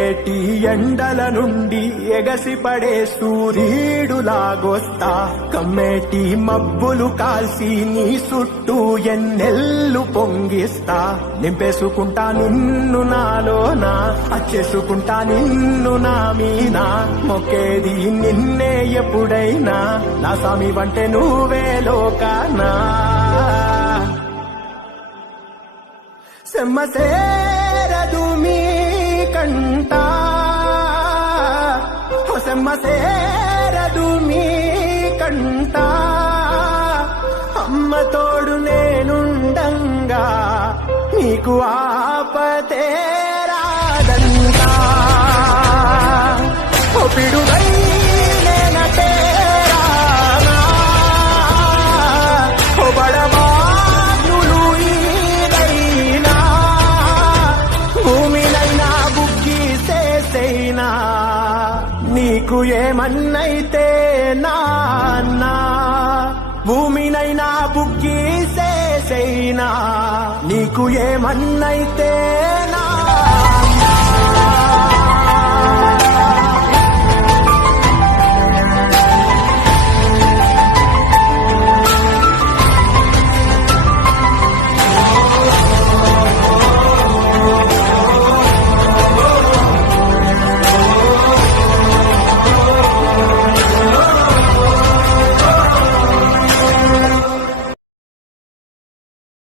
మండేటి ఎండల నుండి ఎగసిపడే సూర్యుడులాగొస్తా కమ్మేటి మబ్బులు కాల్సి నీ చుట్టూ ఎన్నెల్లు పొంగిస్తా నింపేసుకుంటా నిన్ను నాలోనా అచ్చేసుకుంటా నిన్ను నా మీనా మొక్కేది నిన్నే ఎప్పుడైనా నా స్వామి వంటే నువ్వే లోకానా సెమ్మసేరదు మీ కంట సెమ్మసేరదు మీ కంట అమ్మ తోడు నేనుండంగా నీకు ఆపతే రాదంతా ఓ పిడుగై నేనటే రానా ఓ బడబాగ్నులు ఈదైనా భూమినైనా బుగ్గిసేసైనా నీకు ఏమన్నైతే నాన్నా భూమినైనా బుగ్గిసేసైనా నీకు ఏమన్నైతే